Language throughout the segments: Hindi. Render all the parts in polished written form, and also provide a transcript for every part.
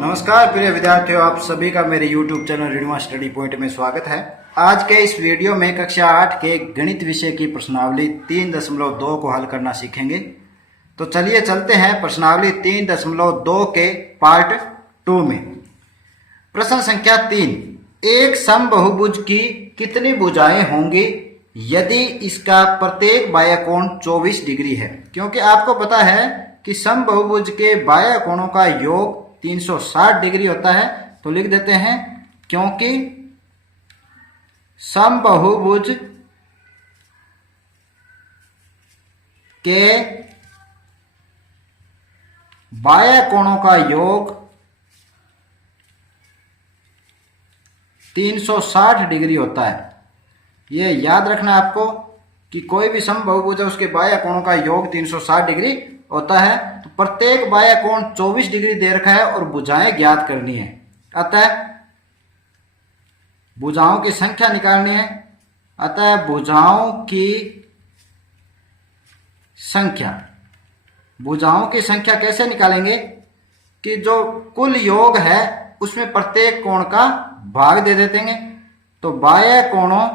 नमस्कार प्रिय विद्यार्थियों, आप सभी का मेरे YouTube चैनल रीडमा स्टडी पॉइंट में स्वागत है। आज के इस वीडियो में कक्षा 8 के गणित विषय की प्रश्नावली 3.2 को हल करना सीखेंगे। तो चलिए चलते हैं प्रश्नावली 3.2 के पार्ट 2 में। प्रश्न संख्या 3, एक समबाहुभुज की कितनी भुजाएं होंगी यदि इसका प्रत्येक बाह्य कोण 24 डिग्री है। क्योंकि आपको पता है कि समबाहुभुज के बाह्य कोणों का योग 360 डिग्री होता है, तो लिख देते हैं क्योंकि समबाहुभुज के बाह्य कोणों का योग 360 डिग्री होता है। ये याद रखना है आपको कि कोई भी समबाहुभुज है उसके बाह्य कोणों का योग 360 डिग्री होता है। तो प्रत्येक बाह्य कोण 24 डिग्री दे रखा है और भुजाएं ज्ञात करनी है। अतः भुजाओं की संख्या निकालनी है। अतः भुजाओं की संख्या कैसे निकालेंगे कि जो कुल योग है उसमें प्रत्येक कोण का भाग दे देते हैं। तो बाह्य कोणों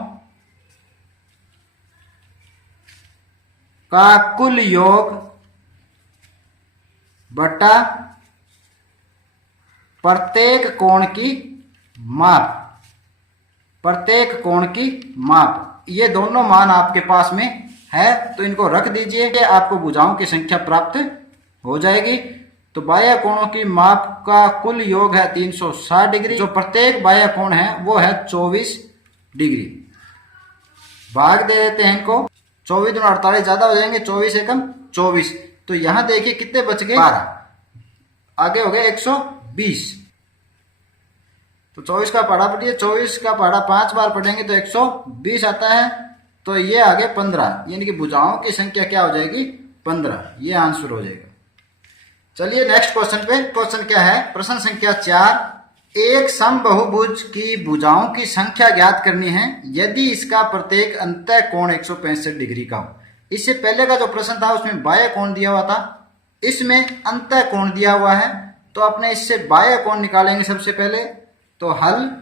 का कुल योग बटा प्रत्येक कोण की माप, ये दोनों मान आपके पास में है तो इनको रख दीजिए कि आपको भुजाओं की संख्या प्राप्त हो जाएगी। तो बाह्य कोणों की माप का कुल योग है 360 डिग्री, जो प्रत्येक बाह्य कोण है वो है 24 डिग्री। भाग दे देते हैं इनको, 24 दूनी 48 ज्यादा हो जाएंगे, 24 एकम 24। तो यहां देखिए कितने बच गए, 12, आगे हो गए 120। तो 24 का पढ़ा पढ़िए, 24 का पढ़ा 5 बार पढ़ेंगे तो 120 आता है। तो ये आगे 15, यानी कि भुजाओं की संख्या क्या हो जाएगी, 15। ये आंसर हो जाएगा। चलिए नेक्स्ट क्वेश्चन पे। क्वेश्चन क्या है, प्रश्न संख्या 4, एक समबाहुभुज की भुजाओं की संख्या ज्ञात करनी है यदि इसका प्रत्येक अंतः कोण 165 डिग्री का हो। इससे पहले का जो प्रश्न था उसमें बाह्य कोण दिया हुआ था, इसमें अंतः कोण दिया हुआ है। तो अपने इससे बाह्य कोण निकालेंगे सबसे पहले। तो हल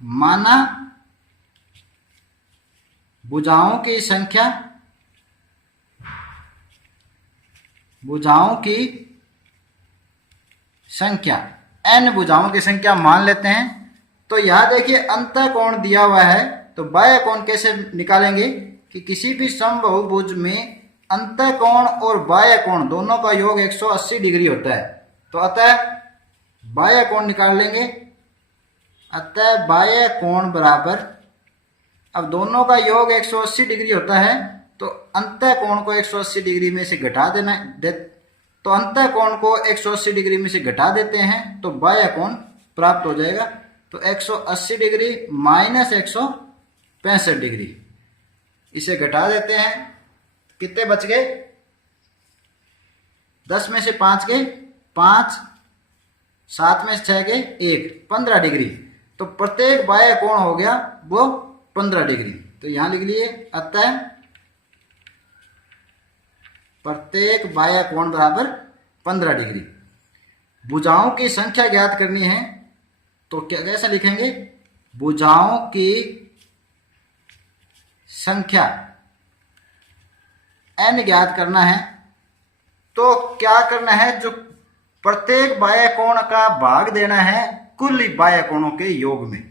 माना भुजाओं की संख्या n भुजाओं की संख्या मान लेते हैं। तो यहां देखिए अंतः कोण दिया हुआ है, तो बाह्य कोण कैसे निकालेंगे कि किसी भी समबाहुभुज में अंतः कोण और बाह्य कोण दोनों का योग 180 डिग्री होता है। तो अतः बाह्य कोण निकाल लेंगे। अतः बाह्य कोण बराबर, अब दोनों का योग 180 डिग्री होता है तो अंतः कोण को 180 डिग्री में से घटा देना। तो अंतः कोण को 180 डिग्री में से घटा देते हैं तो बाह्य कोण प्राप्त हो जाएगा। तो 180 डिग्री माइनस 165 डिग्री, इसे घटा देते हैं। कितने बच गए, 10 में से 5 गए 5, 7 में से 6 गए 1, 15 डिग्री। तो प्रत्येक बाह्य कोण हो गया वो 15 डिग्री। तो यहां लिख लिए, अतः प्रत्येक बाह्य कोण बराबर 15 डिग्री। भुजाओं की संख्या ज्ञात करनी है तो कैसे लिखेंगे, भुजाओं की संख्या n ज्ञात करना है। तो क्या करना है, जो प्रत्येक बाह्य कोण का भाग देना है कुल बाह्य कोणों के योग में।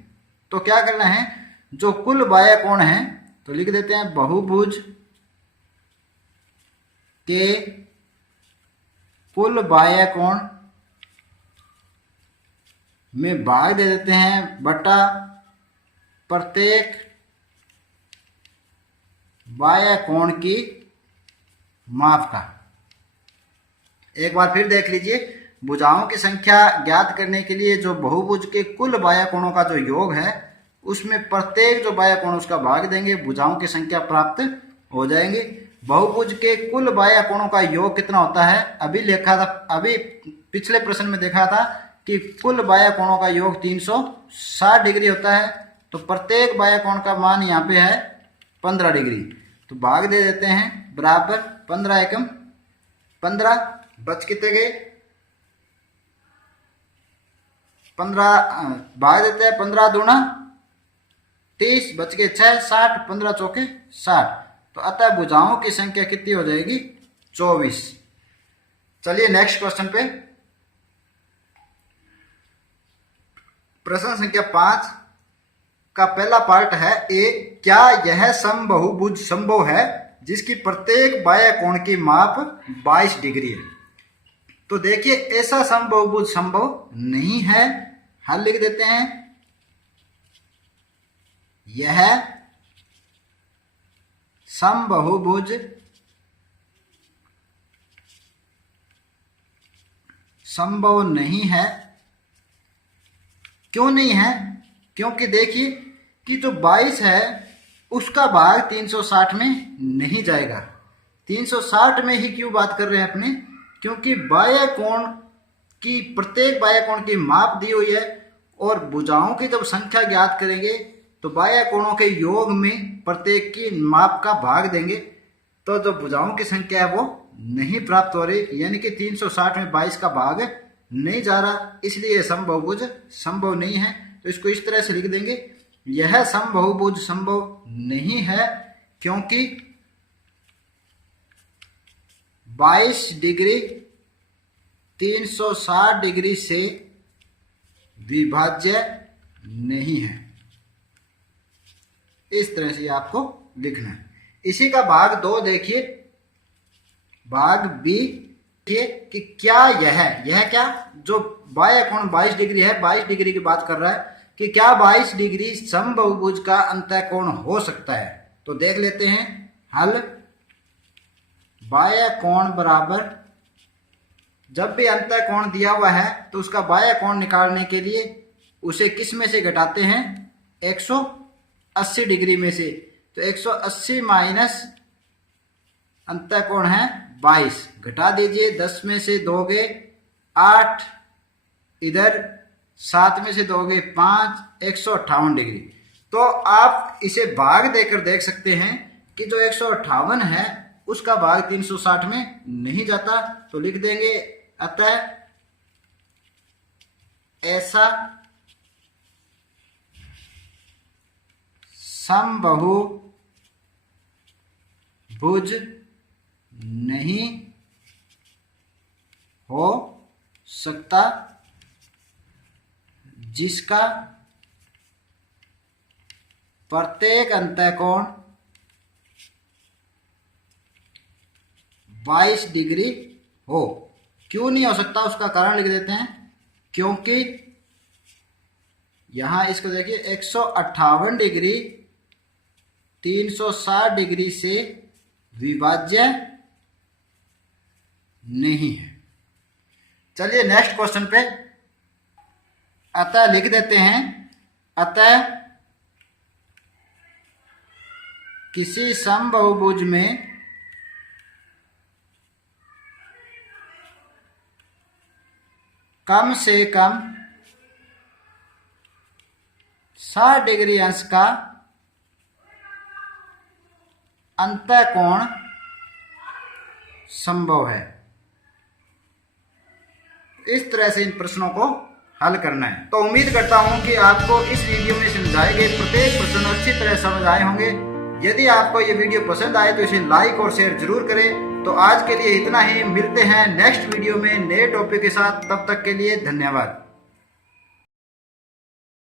तो क्या करना है, जो कुल बाह्य कोण है तो लिख देते हैं बहुभुज के कुल बाह्य कोण में भाग दे देते हैं बटा प्रत्येक बाह्य कोण की माप का। एक बार फिर देख लीजिए, भुजाओं की संख्या ज्ञात करने के लिए जो बहुभुज के कुल बाह्य कोणों का जो योग है उसमें प्रत्येक जो बाह्य कोण उसका भाग देंगे, भुजाओं की संख्या प्राप्त हो जाएंगी। बहुभुज के कुल बाह्य कोणों का योग कितना होता है, अभी पिछले प्रश्न में देखा था कि कुल बाह्य कोणों का योग 360 डिग्री होता है। तो प्रत्येक बाह्य कोण का मान यहाँ पे है 15 डिग्री। तो भाग दे देते हैं बराबर 15 एकम 15, बच कितने गए 15 भाग देते हैं, 15 दूना 30, बच गए 6, 60, 15 चौके 60। तो अतः भुजाओं की संख्या कितनी हो जाएगी? 24। चलिए नेक्स्ट क्वेश्चन पे, प्रश्न संख्या 5 का पहला पार्ट है ए, क्या यह समबाहुभुज संभव है जिसकी प्रत्येक बाह्य कोण की माप 22 डिग्री है? तो देखिए ऐसा समबाहुभुज संभव नहीं है। हल लिख देते हैं, यह समबाहुभुज संभव नहीं है। क्यों नहीं है? क्योंकि देखिए कि जो 22 है उसका भाग 360 में नहीं जाएगा। 360 में ही क्यों बात कर रहे हैं अपने? क्योंकि बाह्य कोण की, प्रत्येक बाह्य कोण की माप दी हुई है और भुजाओं की जब संख्या ज्ञात करेंगे तो बाह्य कोणों के योग में प्रत्येक की माप का भाग देंगे, तो जो भुजाओं की संख्या है वो नहीं प्राप्त हो रही, यानी कि 360 में 22 का भाग नहीं जा रहा, इसलिए समबाहुभुज संभव नहीं है। तो इसको इस तरह से लिख देंगे, यह समबाहुभुज संभव नहीं है क्योंकि 22 डिग्री 360 डिग्री से विभाज्य नहीं है। इस तरह से आपको लिखना है। इसी का भाग 2 देखिए, भाग बी कि क्या यह क्या जो बाह्य कोण 22 डिग्री है, 22 डिग्री की बात कर रहा है कि क्या 22 डिग्री समबाहुभुज का अंतः कोण हो सकता है? तो देख लेते हैं हल। बाह्य कोण बराबर, जब भी अंतः कोण दिया हुआ है तो उसका बाह्य कोण निकालने के लिए उसे किस में से घटाते हैं? 180 डिग्री में से। तो 180 माइनस अंतः कोण है 22, घटा दीजिए, 10 में से 2 गए 8, इधर 7 में से 2 गए 5, 158 डिग्री। तो आप इसे भाग देकर देख सकते हैं कि जो 158 है उसका भाग 360 में नहीं जाता। तो लिख देंगे, अतः ऐसा समबाहुभुज नहीं हो सकता जिसका प्रत्येक अंतः कोण 22 डिग्री हो। क्यों नहीं हो सकता उसका कारण लिख देते हैं, क्योंकि यहां इसको देखिए 158 डिग्री 360 डिग्री से विभाज्य नहीं है। चलिए नेक्स्ट क्वेश्चन पे, अतः लिख देते हैं, अतः किसी समबाहुभुज में कम से कम 60 डिग्री अंश का अंतः कोण संभव है। इस तरह से इन प्रश्नों को हल करना है। तो उम्मीद करता हूं कि आपको इस वीडियो में समझाए गए प्रत्येक प्रश्न अच्छी तरह समझ आए होंगे। यदि आपको ये वीडियो पसंद आए तो इसे लाइक और शेयर जरूर करें। तो आज के लिए इतना ही, मिलते हैं नेक्स्ट वीडियो में नए टॉपिक के साथ। तब तक के लिए धन्यवाद।